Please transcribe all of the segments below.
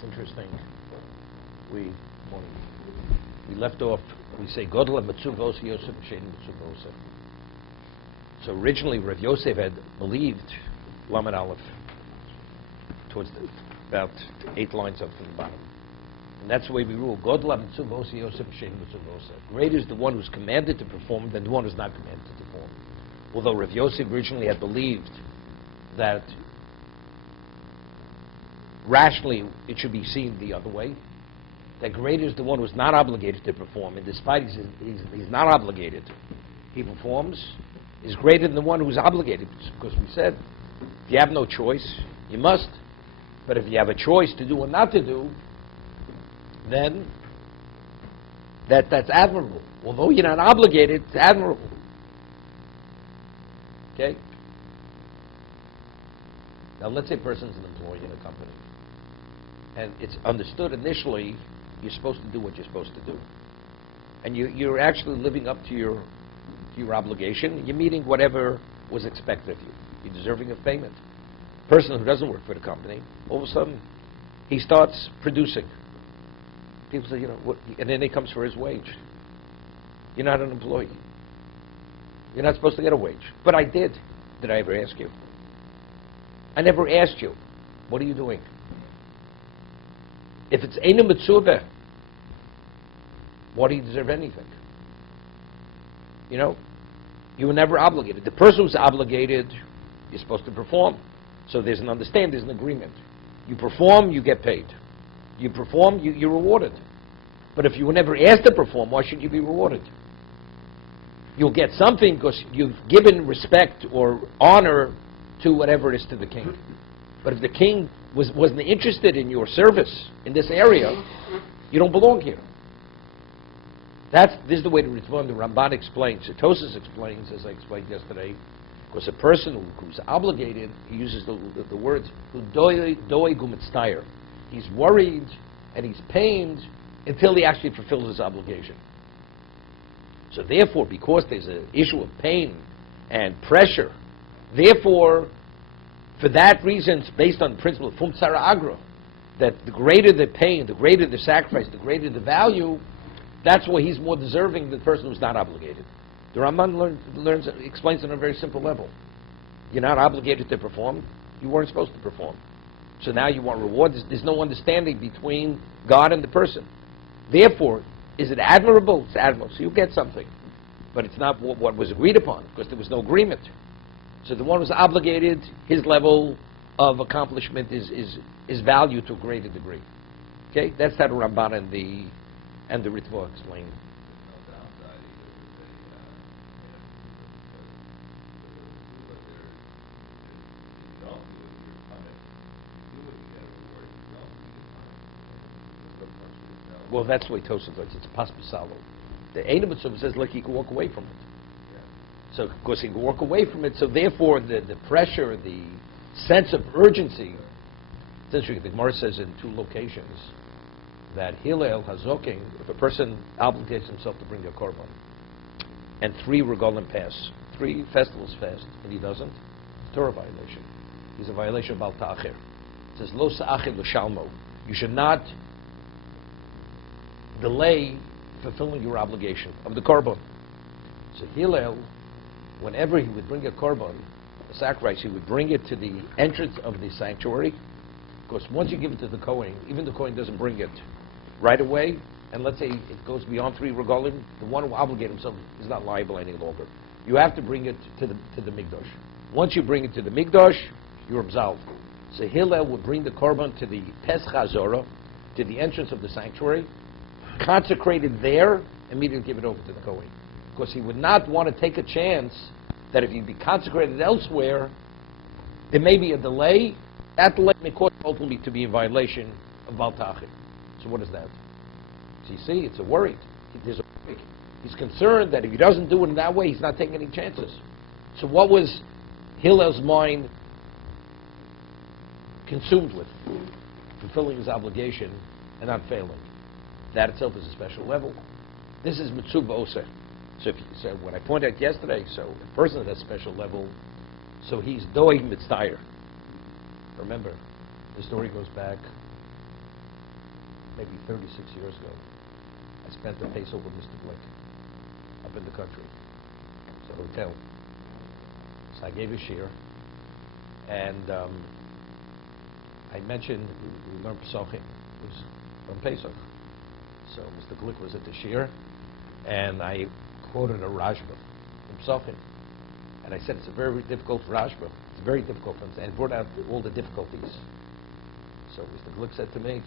It's interesting. We left off, we say, Godel Mitzuvos Yosef Shein Mitzuvos. So originally, Rav Yosef had believed, Lamed Aleph, towards about 8 lines up from the bottom. And that's the way we rule. Godel Mitzuvos Yosef Shein Mitzuvos. Greater is the one who's commanded to perform than the one who's not commanded to perform. Although Rav Yosef originally had believed that rationally it should be seen the other way, that greater is the one who's not obligated to perform, and despite he's not obligated, he performs, is greater than the one who's obligated, because we said, if you have no choice, you must. But if you have a choice to do or not to do, then that's admirable. Although you're not obligated, it's admirable. Okay? Now let's say a person's an employee in a company, and it's understood initially you're supposed to do what you're supposed to do. And you're actually living up to your obligation. You're meeting whatever was expected of you. You're deserving of payment. A person who doesn't work for the company, all of a sudden, he starts producing. People say, what, and then he comes for his wage. You're not an employee. You're not supposed to get a wage. But I did. Did I ever ask you? I never asked you. What are you doing? If it's Einu Mitzuvah, why do you deserve anything? You were never obligated. The person who's obligated, you're supposed to perform. So there's an understanding, there's an agreement. You perform, you get paid. You perform, you're rewarded. But if you were never asked to perform, why should you be rewarded? You'll get something because you've given respect or honor to whatever it is to the king. But if the king wasn't interested in your service in this area, you don't belong here. This is the way to respond. The Ramban explains, Tosas explains, as I explained yesterday, because a person who's obligated, he uses the words, he's worried and he's pained until he actually fulfills his obligation. So therefore, because there's an issue of pain and pressure, therefore, for that reason, it's based on the principle of Fum Tzara Agra, that the greater the pain, the greater the sacrifice, the greater the value, that's why he's more deserving than the person who's not obligated. The Ramban explains it on a very simple level. You're not obligated to perform. You weren't supposed to perform. So now you want reward. There's no understanding between God and the person. Therefore, is it admirable? It's admirable. So you get something. But it's not what was agreed upon, because there was no agreement. So the one who's obligated, his level of accomplishment is valued to a greater degree. Okay? That's how the Ramban and the Ritva explain. Well, that's the way Tosaf says. It's a paspasalo. The Einu Mitzuvah says, look, he can walk away from it. So, of course, he can walk away from it. So, therefore, the pressure, the sense of urgency. It's interesting. The Gemara says in 2 locations that Hillel Hazoking, if a person obligates himself to bring a korban, and 3 regalim pass, 3 festivals fast, and he doesn't, it's a Torah violation. He's a violation of Bal Ta'achir. It says, Lo Sa'achir L'Shalmo. You should not delay fulfilling your obligation of the korban. So Hillel, whenever he would bring a korban, a sacrifice, he would bring it to the entrance of the sanctuary. Because once you give it to the Kohen, even the Kohen doesn't bring it right away, and let's say it goes beyond 3 regalim, the one who obligated himself is not liable any longer. You have to bring it to the Mikdash. Once you bring it to the Mikdash, you're absolved. So Hillel would bring the korban to the Pesach HaZorah, to the entrance of the sanctuary, consecrate it there, immediately give it over to the Kohen. Because he would not want to take a chance that if he'd be consecrated elsewhere, there may be a delay. That delay may cause ultimately to be in violation of Bal Ta'achir. So what is that? So you see, it's a worry. There's a worry. He's concerned that if he doesn't do it in that way, he's not taking any chances. So what was Hillel's mind consumed with? Fulfilling his obligation and not failing. That itself is a special level. This is Mitzvah Oseh. So what I pointed out yesterday, so a person at that special level, so he's doeg mitztayer. Remember, the story goes back maybe 36 years ago, I spent a Passover with Mr. Glick up in the country. It's a hotel. So I gave a shir, and I mentioned we learned Pesachim. It was from Pesach. So Mr. Glick was at the shir, and I quoted a Rashba from Pesachim. And I said, it's a very difficult Rashba. It's very difficult for him, and it brought out all the difficulties. So Mr. Glick said to me,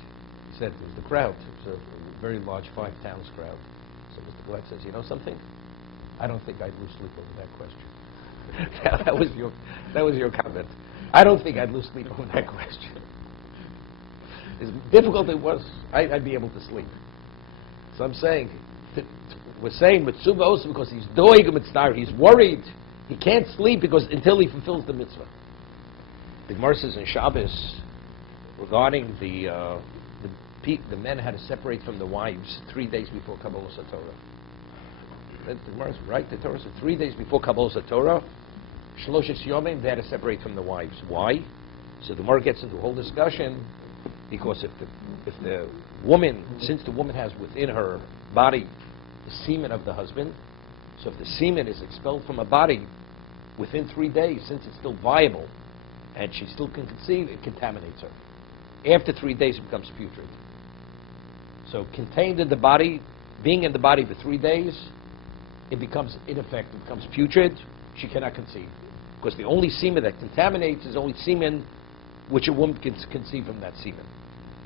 he said, it was the crowd. It was a very large 5 towns crowd. So Mr. Glick says, you know something? I don't think I'd lose sleep over that question. that was your comment. I don't think I'd lose sleep over that question. As difficult it was, I'd be able to sleep. So I'm saying, we're saying mitzvah also because he's doig mitzvah. He's worried. He can't sleep because until he fulfills the mitzvah. The Gemara says in Shabbos regarding the men had to separate from the wives 3 days before Kabbalah Torah. The Gemara is right. The Torah says 3 days before Kabbalah Torah, Shloshes Yomim, they had to separate from the wives. Why? So the Gemara gets into a whole discussion because if the woman, since the woman has within her body the semen of the husband, so if the semen is expelled from a body within 3 days, since it's still viable and she still can conceive, it contaminates her. After 3 days, it becomes putrid. So contained in the body, being in the body for 3 days, it becomes ineffective, it becomes putrid. She cannot conceive because the only semen that contaminates is only semen which a woman can conceive from that semen.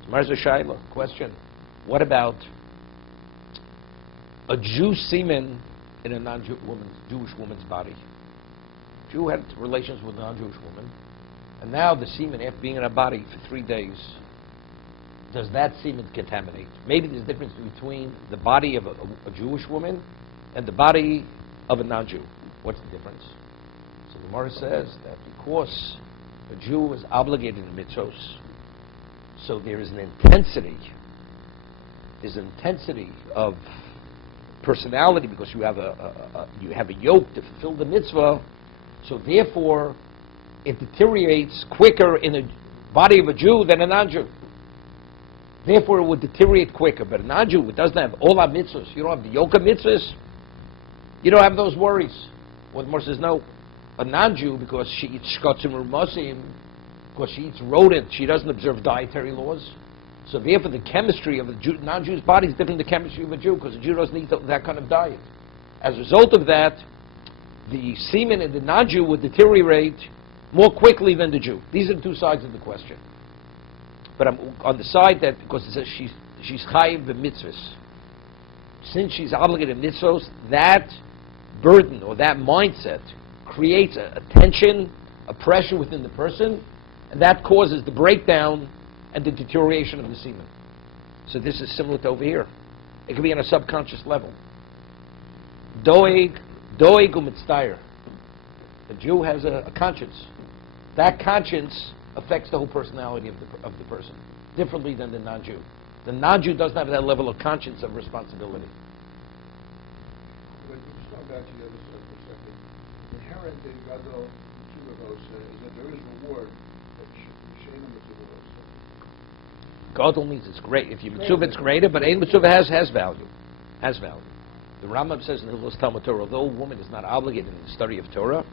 So Marza Shaila, question: what about a Jew semen in a non-Jewish woman's body? Jew had relations with a non-Jewish woman, and now the semen, after being in her body for 3 days, does that semen contaminate? Maybe there's a difference between the body of a Jewish woman and the body of a non-Jew. What's the difference? So the Gemara says that because a Jew is obligated in mitzvos, so there is an intensity. There's an intensity of personality because you have a yoke to fulfill the mitzvah. So therefore, it deteriorates quicker in the body of a Jew than a non-Jew. Therefore, it would deteriorate quicker. But a non-Jew, it doesn't have all our mitzvahs. You don't have the yoke of mitzvahs. You don't have those worries. Well, the Gemara says no. A non-Jew, because she eats shkotzim or masim, because she eats rodent, she doesn't observe dietary laws. So therefore, the chemistry of a non-Jew's body is different than the chemistry of a Jew, because a Jew doesn't eat that kind of diet. As a result of that, the semen in the non-Jew would deteriorate more quickly than the Jew. These are the two sides of the question. But I'm on the side that, because it says she's chayiv the mitzvahs. Since she's obligated in mitzvahs, that burden or that mindset creates a tension, a pressure within the person, and that causes the breakdown and the deterioration of the semen. So this is similar to over here. It can be on a subconscious level. Doeg u'mitztayer. The Jew has a conscience. That conscience affects the whole personality of the person, differently than the non-Jew. The non-Jew doesn't have that level of conscience of responsibility. But just going back to the other side for a second, inherent in Gadol Tshuva is that there is reward, but Shema Mitzvah. Gadol means it's great. If you mitzvah, it's greater, but ein mitzvah has value. Has value. The Rambam says in the Hilchos Talmud Torah, although a woman is not obligated in the study of Torah,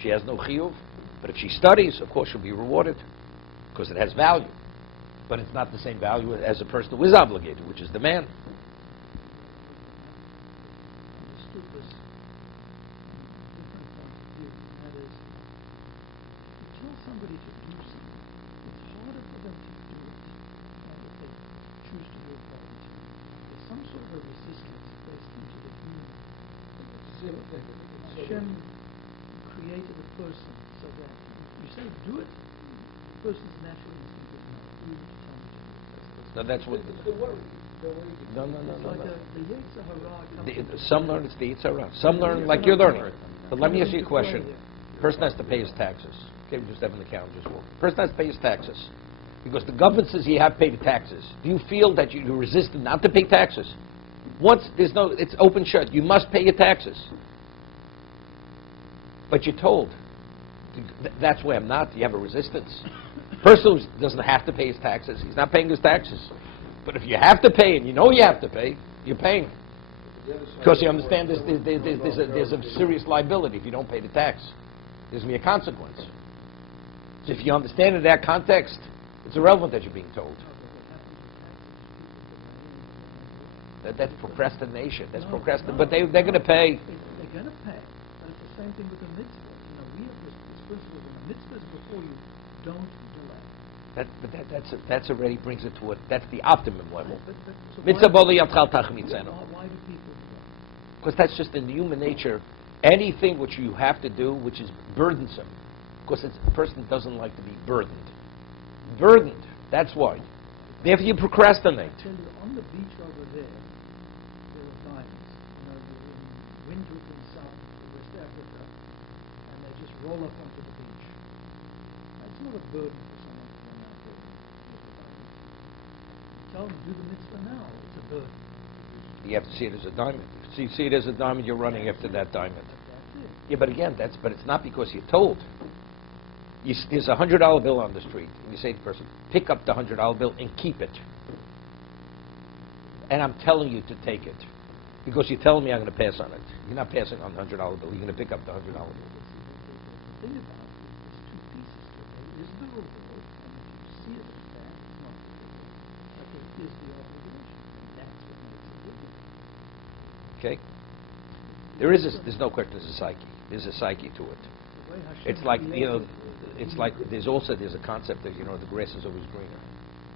she has no chiyuv. But if she studies, of course, she'll be rewarded because it has value. But it's not the same value as a person who is obligated, which is the man. Understood this different point of view, and that is, you tell somebody to do something, it's harder for them to do it if they choose to do it voluntarily. There's some sort of a resistance based into the human. Hashem created a person so that you say do it, the person's naturally instinctive no. You tell me to do it. No, that's what. It's the worry. No. It's like the Yetzer Hara. Some learn it's the Yetzer Hara. Some learn like you're learning. But let me ask you a question. Person has to pay his taxes. Okay, we just have in the calendar as well. Person has to pay his taxes because the government says you have to pay the taxes. Do you feel that you resist not to pay taxes? Once it's open shut. You must pay your taxes. But you're told that's why I'm not. You have a resistance. Person who doesn't have to pay his taxes, he's not paying his taxes. But if you have to pay, and you know you have to pay, you're paying. The other side Because you of the understand word, there's a serious liability if you don't pay the tax. There's going to be a consequence. So if you understand in that context, it's irrelevant that you're being told. That's procrastination. That's procrastination. But they're going to pay. They're going to pay. And it's the same thing with the mitzvah. You know, we have this principle in the mitzvahs before you don't delay. That's already brings it to that's the optimum level. So Mitzvah why boli yatchal tachmitzenu. do people do that? Because that's just in human nature. Anything which you have to do, which is burdensome, because a person doesn't like to be burdened. Burdened. That's why. Therefore, you procrastinate. I tell you, on the beach over there are diamonds. You know, in Windhoek in West Africa, and they just roll up onto the beach. That's not a burden for someone to run out there with the diamond. Tell them, do the mitzvah now. It's a burden. You have to see it as a diamond. If you see it as a diamond, you're running after that diamond. That's it. Yeah, but again, but it's not because you're told. There's a $100 bill on the street, and you say to the person, pick up the $100 bill and keep it. And I'm telling you to take it. Because you're telling me I'm going to pass on it. You're not passing on the $100 bill. You're going to pick up the $100 bill. The thing about it is there's two pieces to it. There is the reward, and if you see it as that, it's not the reward. But there is the obligation, and that's what makes it difficult. Okay? There's no question there's a psyche. There's a psyche to it. The way Hashem It's like, created it's like there's a concept that, the grass is always greener.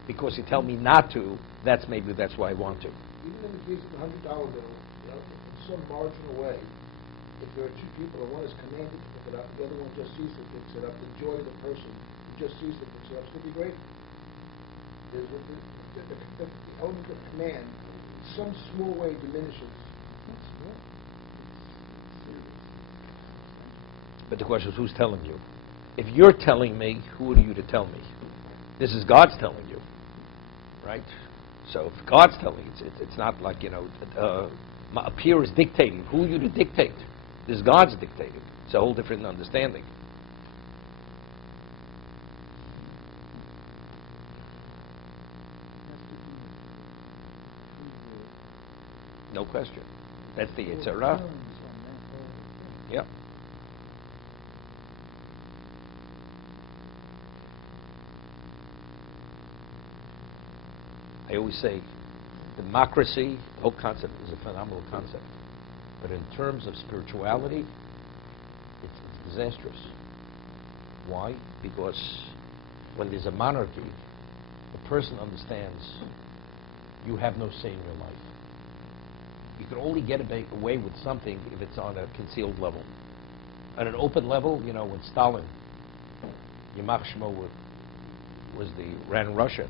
Because you tell me not to, that's why I want to. Even in the case of the $100 bill, in some marginal way, if there are two people, and one is commanded to pick it up, the other one just sees it, picks it up, the joy of the person who just sees it, picks it up, still be great. There's the element of command, in some small way, diminishes. That's right. It's serious. But the question is, who's telling you? If you're telling me, who are you to tell me? This is God's telling you, right? So if God's telling you, it's not like, a peer is dictating. Who are you to dictate? This is God's dictating. It's a whole different understanding. No question. That's the Yitzhara. Yep. I always say, democracy, the whole concept is a phenomenal concept. But in terms of spirituality, it's disastrous. Why? Because when there's a monarchy, the person understands you have no say in your life. You can only get away with something if it's on a concealed level. At an open level, when Stalin, Yamach Shmo ran Russia,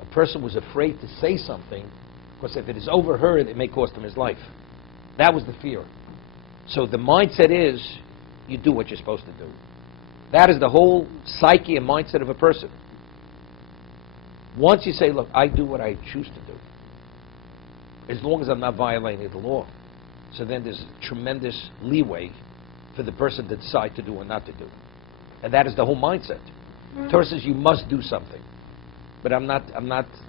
a person was afraid to say something because if it is overheard, it may cost him his life. That was the fear. So the mindset is, you do what you're supposed to do. That is the whole psyche and mindset of a person. Once you say, look, I do what I choose to do, as long as I'm not violating the law, so then there's tremendous leeway for the person to decide to do or not to do. And that is the whole mindset. Torah says you must do something. But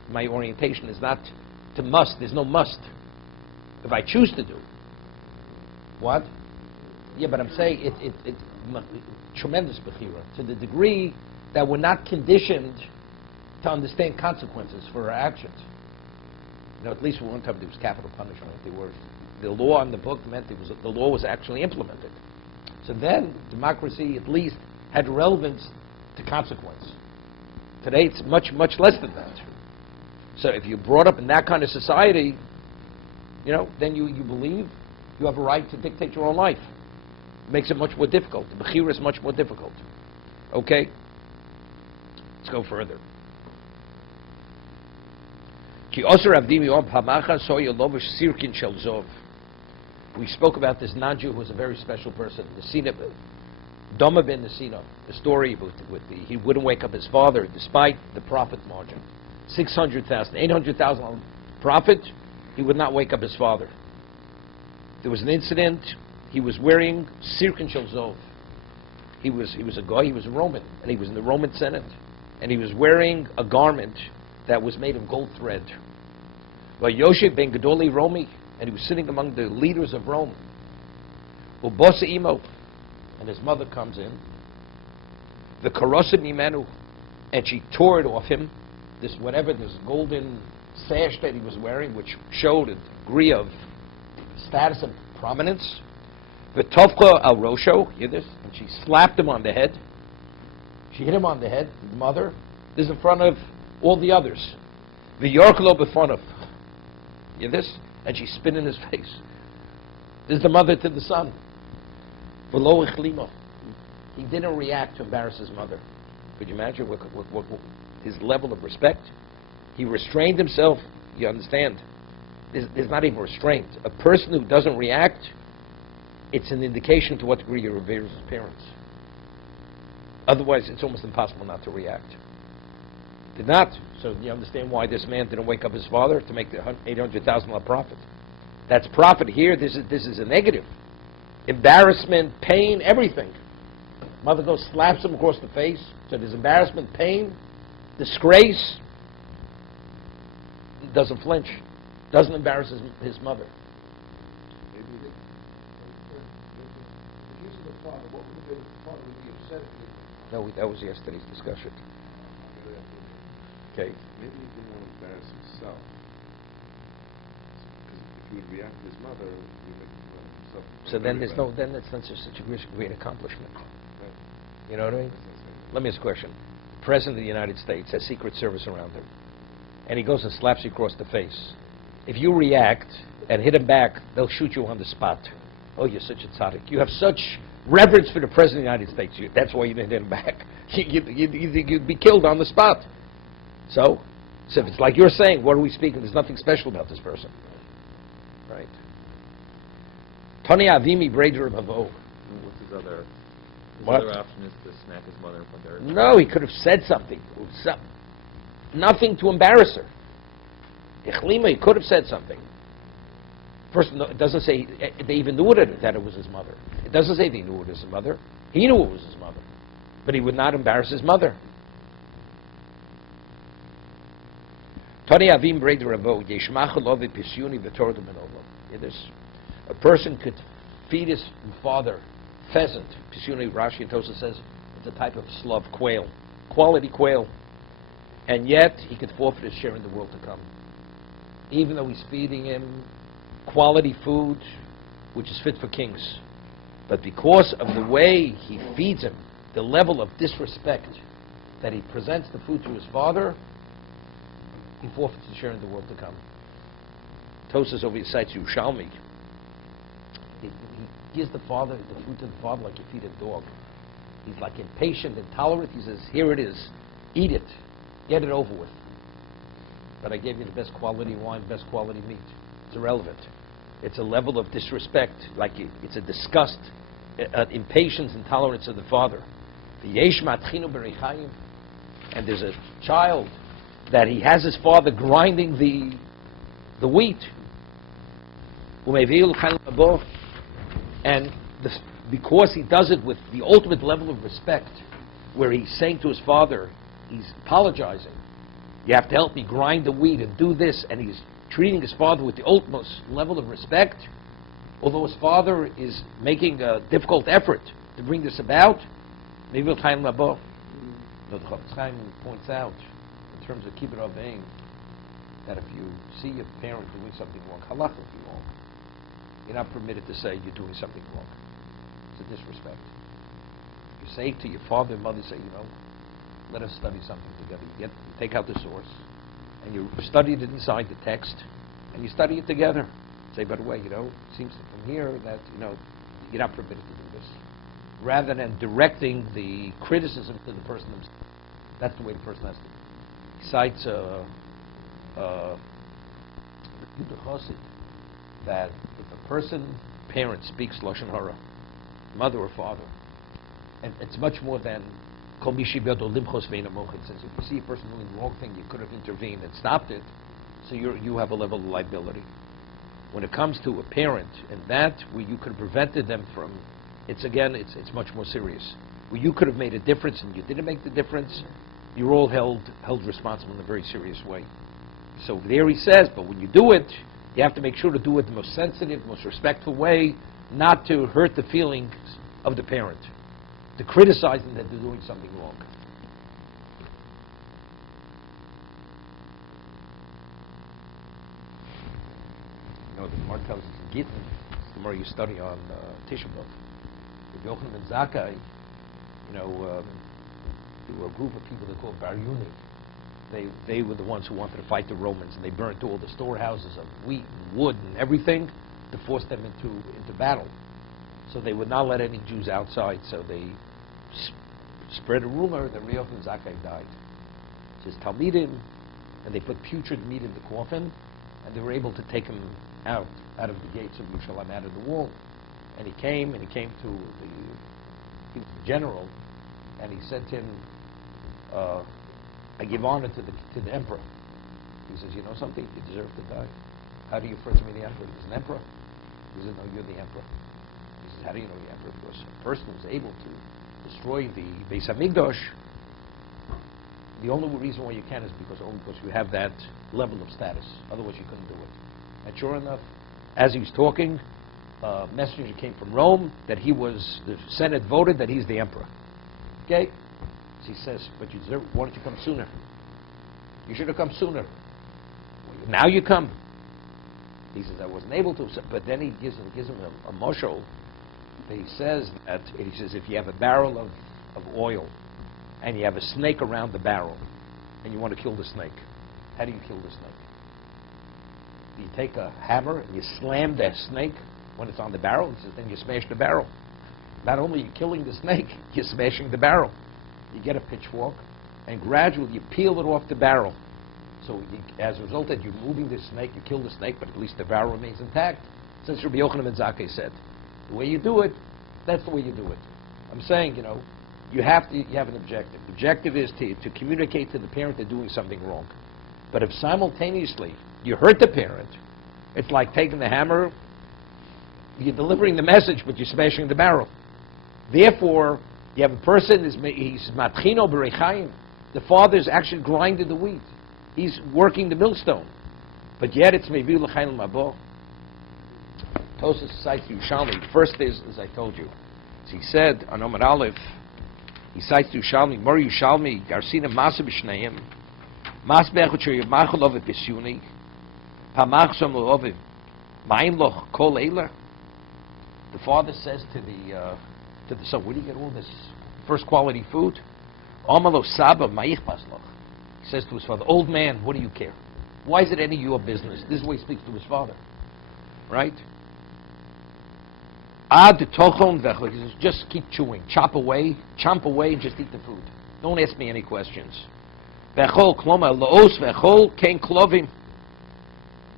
my orientation is not to must. There's no must. If I choose to do. What? Yeah, but I'm saying it's tremendous bechira, to the degree that we're not conditioned to understand consequences for our actions. At least one time there was capital punishment. The law in the book meant the law was actually implemented. So then democracy at least had relevance to consequence. Today it's much, much less than that. So if you're brought up in that kind of society, then you believe you have a right to dictate your own life. It makes it much more difficult. The bechira is much more difficult. Okay? Let's go further. We spoke about this non-Jew who was a very special person. Doma ben Nesina, the story he wouldn't wake up his father despite the profit margin. 600,000, 800,000 profit, he would not wake up his father. There was an incident, he was wearing Sirkin Shel Zov. He was a guy, he was a Roman, and he was in the Roman Senate. And he was wearing a garment that was made of gold thread. Vayoshev ben Gedolei Romi, and he was sitting among the leaders of Rome. Ubosa imo, and his mother comes in. The karosa mimenu, and she tore it off him. This golden sash that he was wearing, which showed a degree of status and prominence. The tovcha al rosho, hear this? And she slapped him on the head. She hit him on the head, his mother. This is in front of all the others. The yorklo befonov. Hear this? And she spit in his face. This is the mother to the son. V'lo ichlimo. He didn't react to embarrass his mother. Could you imagine what his level of respect? He restrained himself. You understand? There's not even restraint. A person who doesn't react, it's an indication to what degree he reveres his parents. Otherwise, it's almost impossible not to react. Did not. So you understand why this man didn't wake up his father to make the $800,000 profit. That's profit here. This is a negative. Embarrassment, pain, everything. Mother goes, slaps him across the face. So there's embarrassment, pain, disgrace. He doesn't flinch. Doesn't embarrass his mother. Maybe if he's the father, what would the father be upset if he... No, that was yesterday's discussion. Okay. Maybe he didn't want to embarrass himself. Because if he would react to his mother, he would make himself. So then that's not such a great accomplishment. Right. You know what I mean? Let me ask a question. The President of the United States has Secret Service around him, and he goes and slaps you across the face. If you react and hit him back, they'll shoot you on the spot. Oh, you're such a tzaddik. You have such reverence for the President of the United States. That's why you didn't hit him back. You'd be killed on the spot. So if it's like you're saying, what are we speaking? There's nothing special about this person. Right. Tani Avimi Breder Bavo. What's his other? His What? other option is to smack his mother in front of her. No, he could have said something. Nothing to embarrass her. Ichlima, he could have said something. First, no, it doesn't say they even knew that it was his mother. It doesn't say they knew it was his mother. He knew it was his mother. But he would not embarrass his mother. Tani Avim Breder Ravo, Yeshmach Lovi Pisyuni V'Torah Menovo. A person could feed his father pheasant. Pisyuni, Rashi and Tosa says, it's a type of slav quail, quality quail. And yet, he could forfeit his share in the world to come. Even though he's feeding him quality food, which is fit for kings. But because of the way he feeds him, the level of disrespect that he presents the food to his father, he forfeits his share in the world to come. Tosas over here cites Yerushalmi. He gives the food to the father like you feed a dog. He's like impatient, intolerant. He says, here it is, eat it, get it over with. But I gave you the best quality wine, best quality meat. It's irrelevant. It's a level of disrespect, like it's a disgust, impatience, intolerance of the father. And there's a child that he has his father grinding the wheat. And because he does it with the ultimate level of respect, where he's saying to his father, he's apologizing, you have to help me grind the wheat and do this, and he's treating his father with the utmost level of respect, although his father is making a difficult effort to bring this about. Maybe the Chofetz Chaim points out, in terms of kibbud obeying, that if you see your parent doing something wrong, halachically wrong, you're not permitted to say you're doing something wrong. It's a disrespect. You say to your father and mother, say, let us study something together. You take out the source, and you study it inside the text, and you study it together. Say, by the way, it seems from here that, you're not permitted to do this. Rather than directing the criticism to the person himself. That's the way the person has to. He cites that if a parent speaks Lashon Hara, mother or father, and it's much more than Kol Mishi Be'ado Limchos Ve'ena Mochid. Since if you see a person doing the wrong thing, you could have intervened and stopped it, so you have a level of liability. When it comes to a parent, and that where you could have prevented them from, it's much more serious. Where you could have made a difference and you didn't make the difference, you're all held responsible in a very serious way. So there he says, but when you do it, you have to make sure to do it the most sensitive, most respectful way, not to hurt the feelings of the parent, to criticize them that they're doing something wrong. You know, the Gemara tells us in Gittin, the Gemara you study on Tisha B'Av, with Yochanan ben Zakkai, there were a group of people they called Bar Yuni. They were the ones who wanted to fight the Romans, and they burned all the storehouses of wheat and wood and everything to force them into battle. So they would not let any Jews outside, so they spread a rumor that Yochanan ben Zakkai died. So his Talmidim, and they put putrid meat in the coffin, and they were able to take him out of the gates of Yerushalayim, out of the wall. And he came to the general, and he said to him, I give honor to the emperor. He says, you know something? You deserve to die. How do you refer to me, the emperor? He's an emperor. He says, no, you're the emperor. He says, how do you know the emperor? Because a person who's able to destroy the Beis Hamikdash, the only reason why you can is because you have that level of status. Otherwise, you couldn't do it. And sure enough, as he was talking, a messenger came from Rome that the Senate voted that he's the emperor. Okay? So he says, but why don't you come sooner? You should have come sooner. Well, now you come. He says, I wasn't able to. But then he gives him a moshel. He says, if you have a barrel of oil and you have a snake around the barrel and you want to kill the snake, how do you kill the snake? You take a hammer and you slam the snake when it's on the barrel. He says, then you smash the barrel. Not only are you killing the snake, you're smashing the barrel. You get a pitchfork and gradually you peel it off the barrel. So as a result that you're moving the snake, you kill the snake, but at least the barrel remains intact. Since Rabbi Yochanan ben Zakkai said, the way you do it, that's the way you do it. I'm saying, you have an objective. The objective is to communicate to the parent they're doing something wrong. But if simultaneously you hurt the parent, it's like taking the hammer, you're delivering the message, but you're smashing the barrel. Therefore, you have a person, he's matchino b'reichayim. The father's actually grinding the wheat. He's working the millstone. But yet it's mevi'u l'chayim mabo. Tosas cites Yerushalmi. The first is, as I told you, he said on Omar Aleph, he cites Yerushalmi, Mor Yerushalmi, Garsina Masa b'shneim, Mas be'echot sher yivmachol ove b'syuni, Pamach som ove, Ma'im loch kol eila. The father says to the son, where do you get all this first quality food? Amalo Saba Ma'ich Pasloch. He says to his father, old man, what do you care? Why is it any of your business? This is what he speaks to his father. Right? Ad tochon vechol. He says, just keep chewing. Chomp away, and just eat the food. Don't ask me any questions. Vechol kloma laos vechol kein klovim.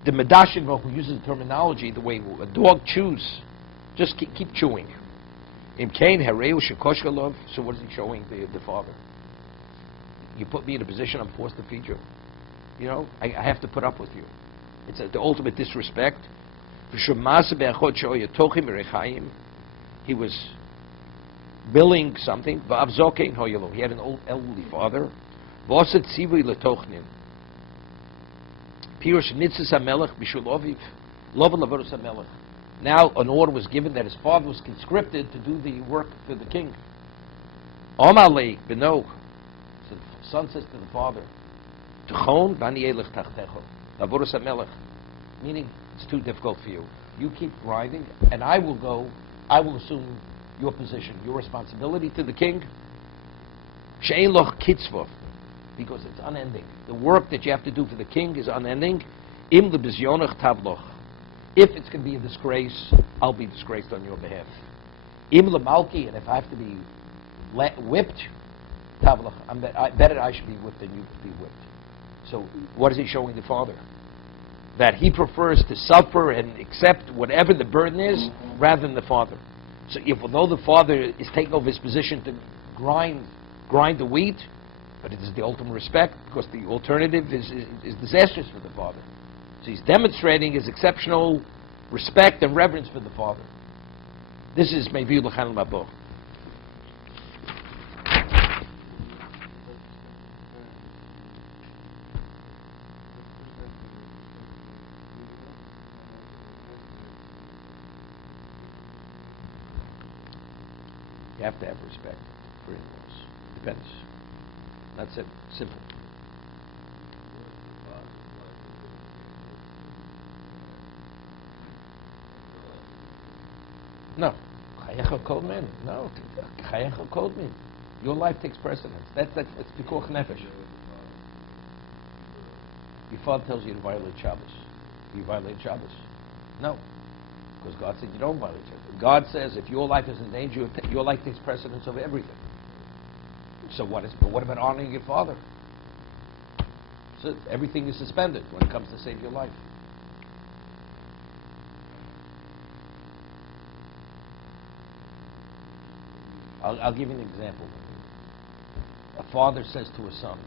The Medashin who uses the terminology the way a dog chews. Just keep chewing. Im kain hareu shekoshkalov. So what is he showing the father? You put me in a position I'm forced to feed you. I have to put up with you. It's the ultimate disrespect. He was billing something. He had an old elderly father. Now an order was given that his father was conscripted to do the work for the king. So the son says to the father, meaning it's too difficult for you. You keep grinding, and I will assume your position, your responsibility to the king. Because it's unending. The work that you have to do for the king is unending. If it's going to be a disgrace, I'll be disgraced on your behalf. And if I have to be whipped, better I should be whipped than you be whipped. So what is he showing the father? That he prefers to suffer and accept whatever the burden is rather than the father. So although the father is taking over his position to grind the wheat, but it is the ultimate respect because the alternative is disastrous for the father. So he's demonstrating his exceptional respect and reverence for the father. This is Mevi'u L'Chan L'Mabo. You have to have respect for in-laws. Depends. That's it. Simple. No. Chayecha kol min. No. Chayecha kol min. Your life takes precedence. That's pikuach nefesh. Your father tells you to violate Shabbos. You violate Shabbos? No. Because God said you don't violate Shabbos. God says if your life is in danger, your life takes precedence over everything. So what about honoring your father? So everything is suspended when it comes to save your life. I'll give you an example. A father says to a son,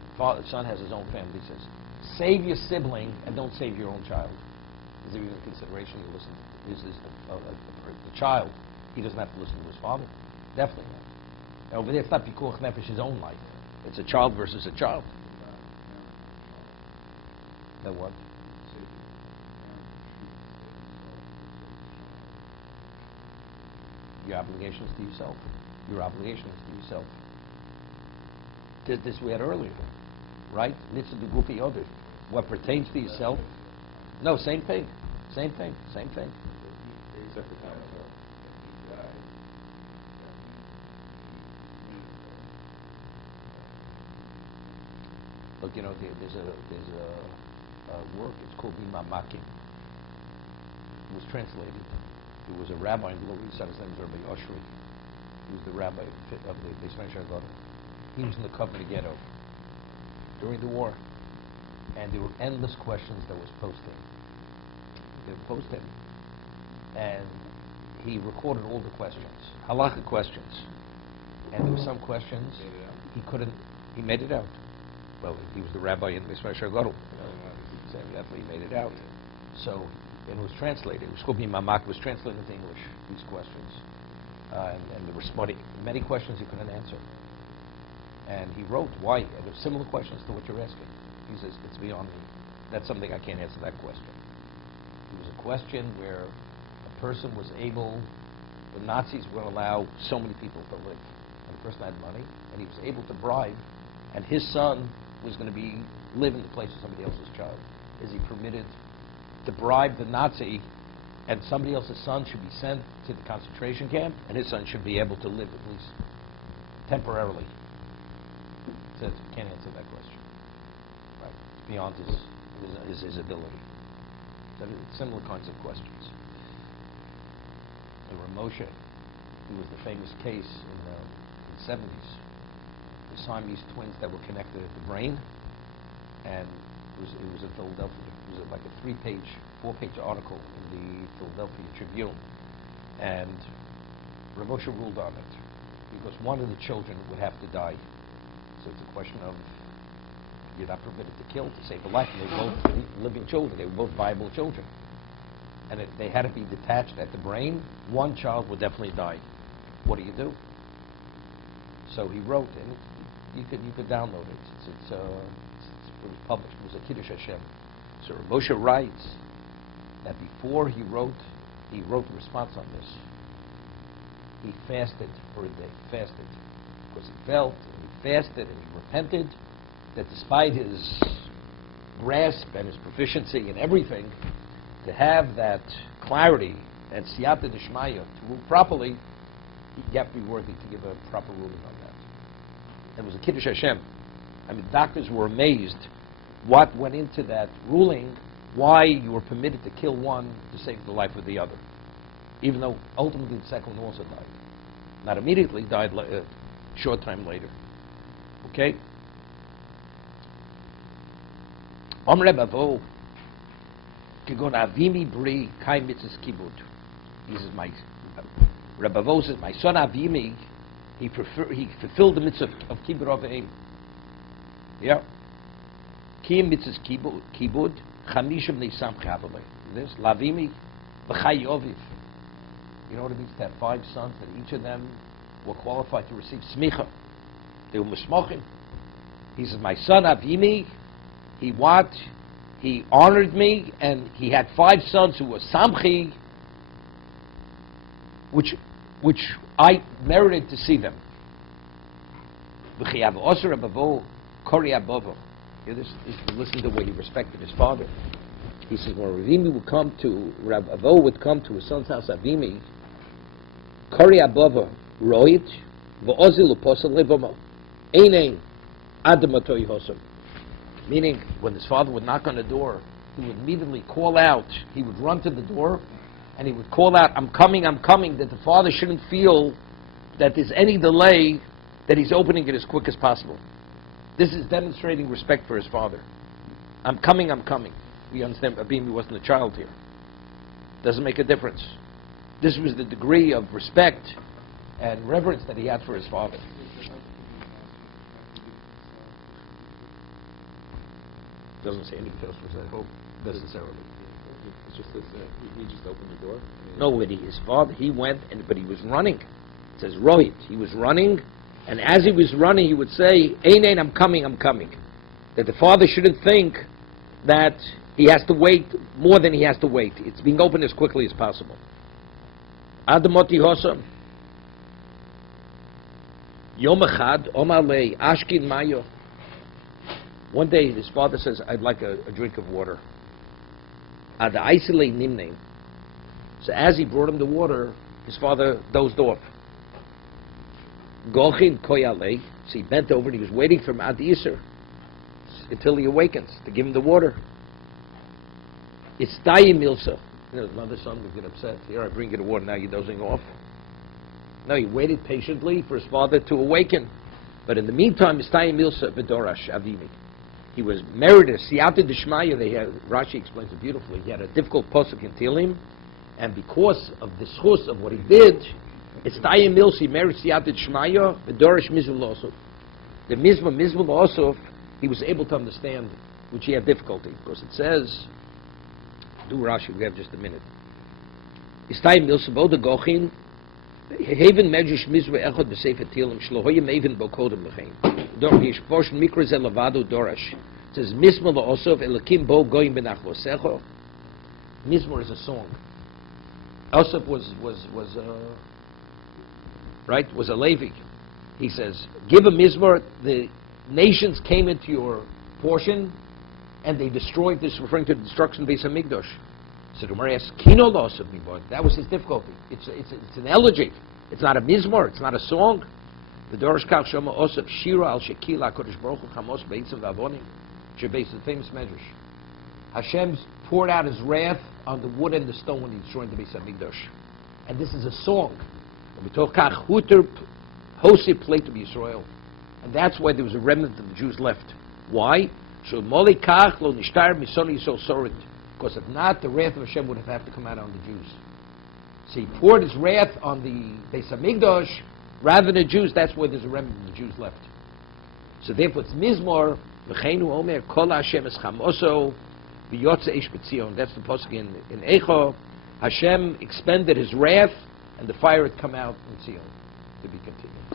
son has his own family, he says, save your sibling and don't save your own child. Is there even a consideration you listen to? The child, he doesn't have to listen to his father. Definitely not. And over there, it's not pikuach nefesh, his own life. It's a child versus a child. That what? Your obligations to yourself. Your obligations to yourself. This we had earlier, right? Mitzvah de gufi odid. What pertains to yourself. No, same thing. Same thing. Same thing. Except for commentators. Look, you know, there's a work. It's called Imamakim. It was translated. There was a rabbi in the Lower East Side. His name was Rabbi Oshri. He was the rabbi of the Spanish Argonne. He was in the Kovna ghetto during the war, and there were endless questions that was posed to him. They were posed to him, and he recorded all the questions, halakha questions, and there were some questions he couldn't. He made it out. Well, he was the rabbi in the Spanish Argonne. So definitely made it out. So it was translated. It was called Mamak. It was translated into English. These questions, and there were many questions he couldn't answer. And he wrote why. And there were similar questions to what you're asking. He says it's beyond me. That's something I can't answer that question. It was a question where a person was able. The Nazis would allow so many people to live, and the person had money, and he was able to bribe, and his son was going to live in the place of somebody else's child. Is he permitted to bribe the Nazi, and somebody else's son should be sent to the concentration camp, and his son should be able to live at least temporarily? Says we can't answer that question. Right? It's beyond his ability. So similar kinds of questions. The Ramosha, who was the famous case in the 70s, the Siamese twins that were connected at the brain, and it was in Philadelphia. It was like a 4-page article in the Philadelphia Tribune, and Ramosha ruled on it because one of the children would have to die. So it's a question of you're not permitted to kill to save a life. And they were both living children. They were both viable children. And if they had to be detached at the brain, one child would definitely die. What do you do? So he wrote, and you could download it. It was published. It was a Kiddush Hashem. So Moshe writes that before he wrote the response on this. He fasted for a day. Fasted because he felt, and he fasted, and he repented that despite his grasp and his proficiency in everything, to have that clarity and siyata d'shmaya to rule properly, you have to be worthy to give a proper ruling on that. It was a Kiddush Hashem. I mean, doctors were amazed what went into that ruling, why you were permitted to kill one to save the life of the other, even though ultimately the second one also died. Not immediately, died a short time later. Okay? Omre bavo kegon avimi bri kai mitzvahs kibud. He says, Rebbe Vo says, my son Avimi, he fulfilled the mitzvah of kibud avim. Yeah. Ki mitzvahs kibud chamishim nisam chavale. This Lavimi b'chai yoviv. You know what it means to have 5 sons, and each of them were qualified to receive smicha. They were mishmachim. He says, my son Avimi, he honored me, and he had 5 sons who were samchi, which I merited to see them. Hear this, listen to the way he respected his father. He says, when Ravimi would come to, Rav Avo would come to his son's house, Avimi, Kori Abova, Roit, V'ozil Uposel Levomo, Ein Adamato Yehosam. Meaning, when his father would knock on the door, he would immediately call out, he would run to the door, and he would call out, I'm coming, that the father shouldn't feel that there's any delay, that he's opening it as quick as possible. This is demonstrating respect for his father. I'm coming. We understand Abimi wasn't a child here. Doesn't make a difference. This was the degree of respect and reverence that he had for his father. Doesn't say anything else was at home necessarily. It's just this, he just opened the door? No, his father, he went, but he was running. It says, Rohit, he was running, and as he was running, he would say, Ein, I'm coming. That the father shouldn't think that he has to wait more than he has to wait. It's being opened as quickly as possible. Adamoti Hosam. Yom Echad, Omar Lei, Ashkin Mayo. One day, his father says, I'd like a drink of water. Ad Aiselei Nimne. So as he brought him the water, his father dozed off. Golchin Koyalei. So he bent over and he was waiting for him Ad Yisr until he awakens to give him the water. Istayim Milsa. His mother son would get upset. Here, I bring you the water, now you're dozing off. No, he waited patiently for his father to awaken. But in the meantime, Istayim Milsa V'dorash Avimi. He was merited. Siyata Dishmaya, Rashi explains it beautifully. He had a difficult posuk in Tehillim, and because of the schus of what he did, Istayim Milsa, he merited Siyata Dishmaya V'dorash Mizvah Losov. The Mizvah Losov, he was able to understand, which he had difficulty, because it says, do Rashi, we have just a minute. Istayim Milsa Voda Gochin, Haven Medrash Mizvah Echad B'Sefer Tehillim Shlohoyim Even Bokodem Lechein. Dorish Portion Mikra Zelavado Dorash. It says Mizmor La'osov Elakim Bo Goyim Benachvosecho. Mizmor is a song. Osov was a Levi. He says, give a Mizmor. The nations came into your portion, and they destroyed this, referring to the destruction of Beis Hamikdash. So the Gemara asks, Kino La'osov Mibod. That was his difficulty. It's an elegy. It's not a Mizmor. It's not a song. The Dorish Kach Shoma Osef Shira al Shekila Kodesh Baruch Hu Chamos Beitzim Vavonim. Shebeis, the famous medrash. Hashem poured out His wrath on the wood and the stone when He destroyed the Beis Hamikdash, and this is a song. And that's why there was a remnant of the Jews left. Why? Because if not, the wrath of Hashem would have had to come out on the Jews. So He poured His wrath on the Beis Hamikdash. Rather than the Jews, that's where there's a remnant of the Jews left. So therefore it's Mizmor, V'cheinu Omer, Kol Hashem es Chamoso, V'yotze Eish B'tzion. That's the posuk in Echo. Hashem expended His wrath, and the fire had come out in Zion. To be continued.